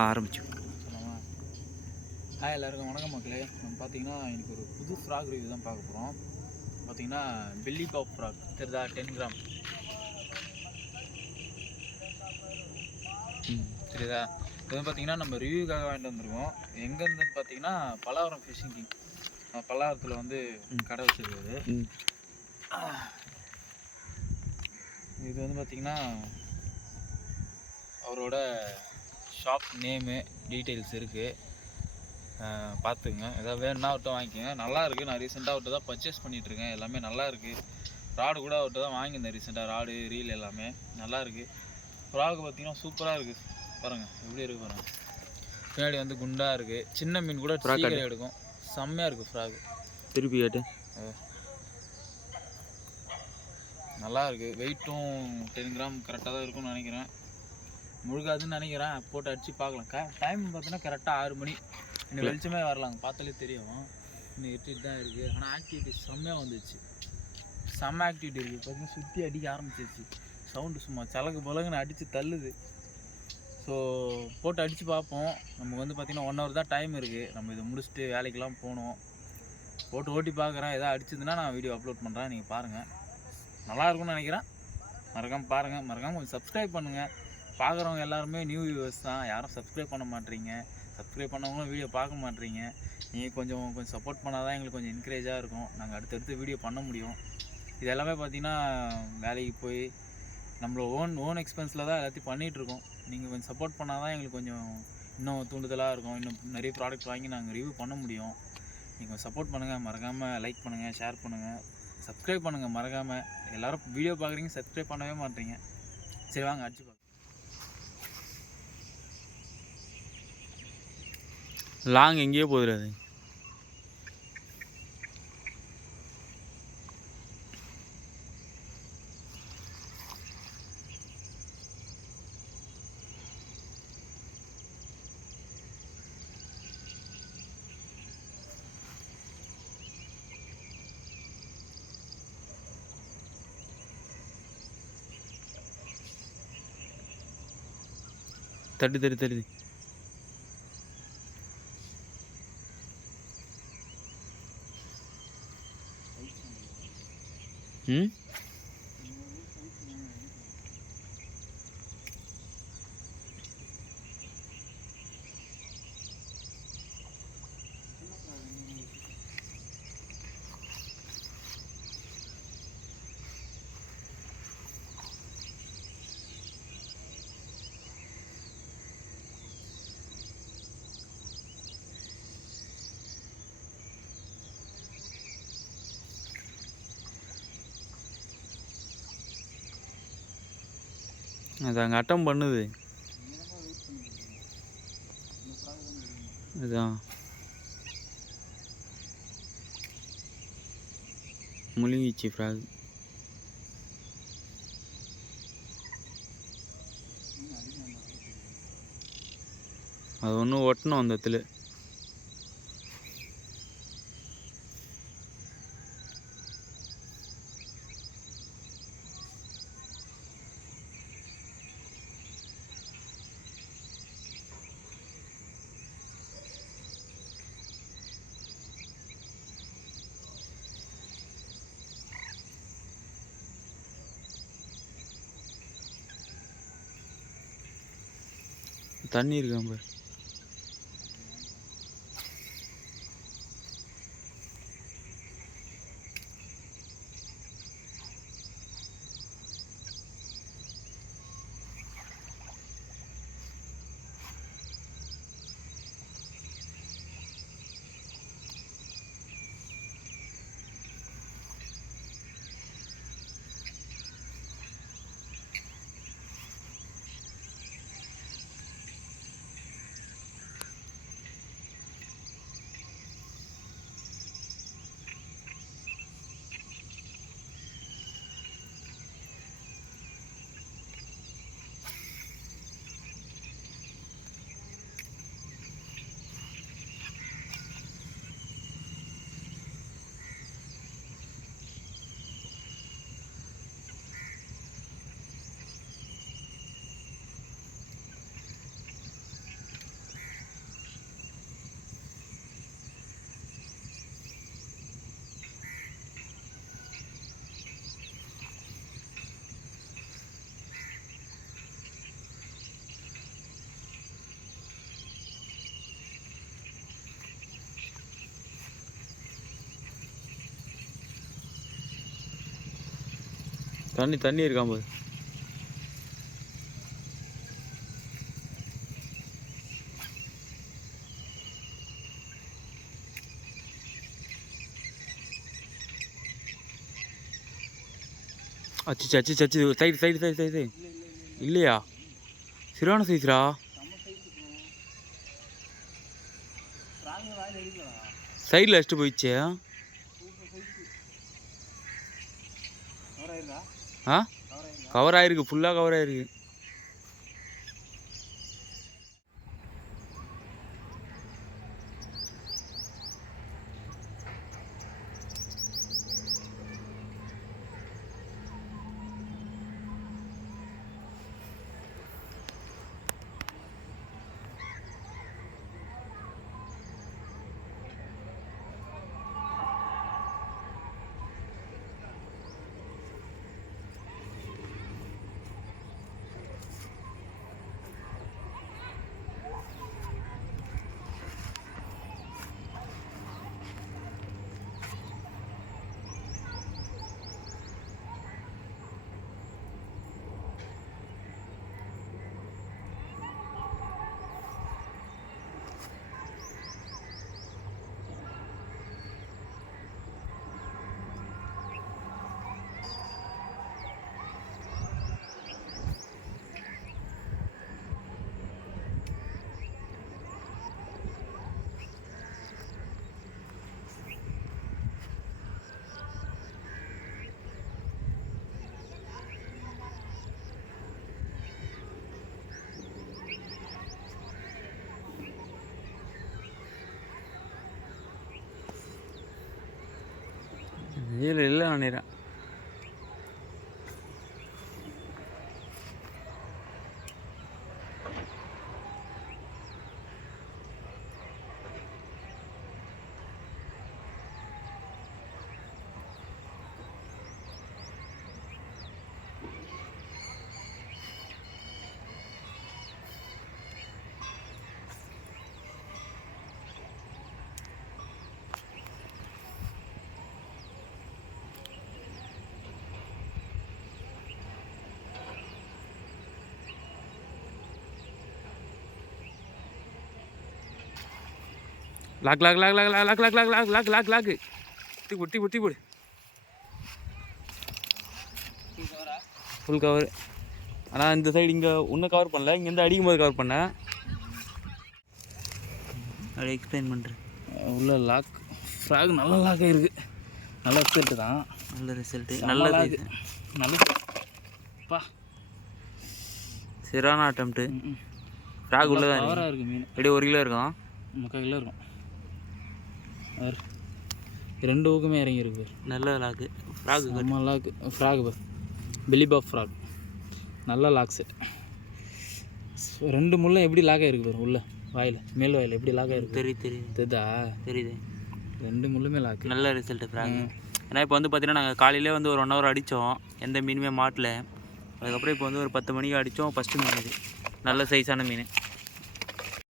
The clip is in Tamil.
ஆரம்பிச்சு. ஹாய் எல்லாருக்கும் வணக்கம் மக்களே. நம்ம பார்த்தீங்கன்னா இன்றைக்கி ஒரு புது ஃப்ராக் ரிவ்யூ தான் பார்க்க போகிறோம். பார்த்தீங்கன்னா பெல்லி பாப் ஃப்ராக் தெரியுதா, 10 கிராம் தெரியுதா. இது வந்து பார்த்தீங்கன்னா நம்ம ரிவ்யூக்காக வாங்கிட்டு வந்திருக்கோம். எங்கேருந்து பார்த்தீங்கன்னா பல்லாவரம் ஃபிஷிங் கிங், பல்லாவரத்தில் வந்து கடை வச்சுருக்காரு. இது வந்து பார்த்தீங்கன்னா அவரோட ஷாப் நேமு டீட்டெயில்ஸ் இருக்குது, பார்த்துங்க. எதாவது வேணும்னா அவர்கிட்ட வாங்கிக்கோங்க. நல்லா இருக்குது. நான் ரீசெண்டாக அவர்கிட்ட தான் பர்ச்சேஸ் பண்ணிகிட்ருக்கேன். எல்லாமே நல்லா இருக்குது. ராடு கூட அவர்கிட்ட தான் வாங்கியிருந்தேன் ரீசெண்டாக. ராடு ரீல் எல்லாமே நல்லா இருக்குது. ஃப்ராக் பார்த்தீங்கன்னா சூப்பராக இருக்குது. பாருங்கள் எப்படி இருக்குது பாருங்கள். பின்னாடி வந்து குண்டாக இருக்குது. சின்ன மீன் கூட சீக்கிரம் எடுக்கும். செம்மையாக இருக்குது ஃப்ராக். திருப்பி கேட்டு நல்லா இருக்குது. வெயிட்டும் 10 கிராம் கரெக்டாக தான் இருக்கும்னு நினைக்கிறேன். முழுகாதுன்னு நினைக்கிறேன். போட்டு அடித்து பார்க்கலாம். டைம் பார்த்தீங்கன்னா கரெக்டாக 6 மணி. இன்னும் வெளிச்சமே வரலாங்க, பார்த்தாலே தெரியும். இன்னும் எட்டிட்டு தான் இருக்குது. ஆனால் ஆக்டிவிட்டி செம்மையாக வந்துச்சு. செம்ம ஆக்டிவிட்டி இருக்குது. பார்த்தீங்கன்னா சுற்றி அடிக்க ஆரம்பிச்சிருச்சு. சவுண்டு சும்மா சலகு பலகுன்னு அடித்து தள்ளுது. ஸோ போட்டு அடித்து பார்ப்போம். நமக்கு வந்து பார்த்திங்கன்னா 1 hour தான் டைம் இருக்குது. நம்ம இதை முடிச்சுட்டு வேலைக்கெலாம் போகணும். போட்டு ஓட்டி பார்க்குறேன். எதாவது அடிச்சதுன்னா நான் வீடியோ அப்லோட் பண்ணுறேன், நீங்கள் பாருங்கள். நல்லாயிருக்கும்னு நினைக்கிறேன். மறக்காமல் பாருங்கள். மறக்காமல் கொஞ்சம் சப்ஸ்கிரைப் பண்ணுங்கள். பார்க்குறவங்க எல்லாருமே நியூ வியூவர்ஸ் தான். யாரும் சப்ஸ்கிரைப் பண்ண மாட்டேறீங்க. சப்ஸ்கிரைப் பண்ணவங்களும் வீடியோ பார்க்க மாட்டேறீங்க. நீங்கள் கொஞ்சம் சப்போர்ட் பண்ணால் தான் எங்களுக்கு கொஞ்சம் என்கரேஜாக இருக்கும். நாங்கள் அடுத்தடுத்து வீடியோ பண்ண முடியும். இது எல்லாமே பார்த்திங்கன்னா வேலைக்கு போய் நம்மளோட ஓன் எக்ஸ்பென்ஸில் தான் எல்லாத்தையும் பண்ணிகிட்ருக்கோம். நீங்கள் கொஞ்சம் சப்போர்ட் பண்ணால் தான் எங்களுக்கு கொஞ்சம் இன்னும் தூண்டுதலாக இருக்கும். இன்னும் நிறைய ப்ராடக்ட் வாங்கி நாங்கள் ரிவ்யூ பண்ண முடியும். நீங்கள் சப்போர்ட் பண்ணுங்கள். மறக்காமல் லைக் பண்ணுங்கள், ஷேர் பண்ணுங்கள், சப்ஸ்கிரைப் பண்ணுங்கள். மறக்காமல் எல்லோரும் வீடியோ பார்க்குறீங்க, சப்ஸ்கிரைப் பண்ணவே மாட்டீங்க. சரி வாங்க அடிச்சு பார்க்க. லாங் எங்கேயோ போயிடாது. தட்டு தட்டு தருது. அது அங்கே அட்டம் பண்ணுது. அதுதான் முழுங்கிச்சு ஃப்ராக். அது ஒன்றும் ஒட்டணும் அந்த இடத்துல. தண்ணி இருக்கான் பாரு. தண்ணி இருக்கான் பாரு. அச்சு சைடு இல்லையா? சரியான சைஸ்ரா. சைடில் அடிச்சுட்டு போயிடுச்சே. ஆ கவர் ஆயிருக்கு, ஃபுல்லாக கவர் ஆயிருக்கு. இல்லை நினைக்கிறேன். லாக் லாக் லாக் லாக் லாக் லாக் லாக் லாக் லாக் லாக் லாக் டீ போடு ஃபுல் கவர். ஆனால் இந்த சைடு இங்கே இன்னும் கவர் பண்ணல, இங்கேருந்து அடிக்கும் போது கவர் பண்ணேன். அப்படியே எக்ஸ்பிளைன் பண்ணுறேன். உள்ள லாக் ஃப்ராக் நல்ல லாக்காக இருக்குது. நல்ல ரிசல்ட்டு தான். நல்ல ரிசல்ட்டு, நல்ல லாக், நல்ல பா சரியான அட்டம்ப்ட்டு. ஃப்ராக் உள்ள தான் இருக்குது. மீன் அப்படியே 1 கிலோ இருக்கும், 3/4 கிலோ இருக்கும். 2 ஊக்குமே இறங்கியிருக்கு. நல்ல லாக்கு ஃப்ராக், நம்ம லாக்கு ஃப்ராக் பார், பிலிபாப் ஃப்ராக், நல்ல லாக் செட். 2 முள்ளும் எப்படி லாக்காக இருக்குது பாரு, உள்ள வாயில், மேல் வாயில் எப்படி லாக்காக இருக்குது. தெரியுதா? தெரியுது. 2 முள்ளுமே லாக்கு. நல்ல ரிசல்ட்டு ஃப்ராக். ஏன்னா இப்போ வந்து பார்த்தீங்கன்னா நாங்கள் காலையிலே வந்து ஒரு 1 ஹவர் அடித்தோம், எந்த மீனுமே மாட்டல. அதுக்கப்புறம் இப்போ வந்து ஒரு 10 மணிக்கு அடித்தோம். ஃபஸ்ட்டு மீன் இது நல்ல சைஸான மீன்.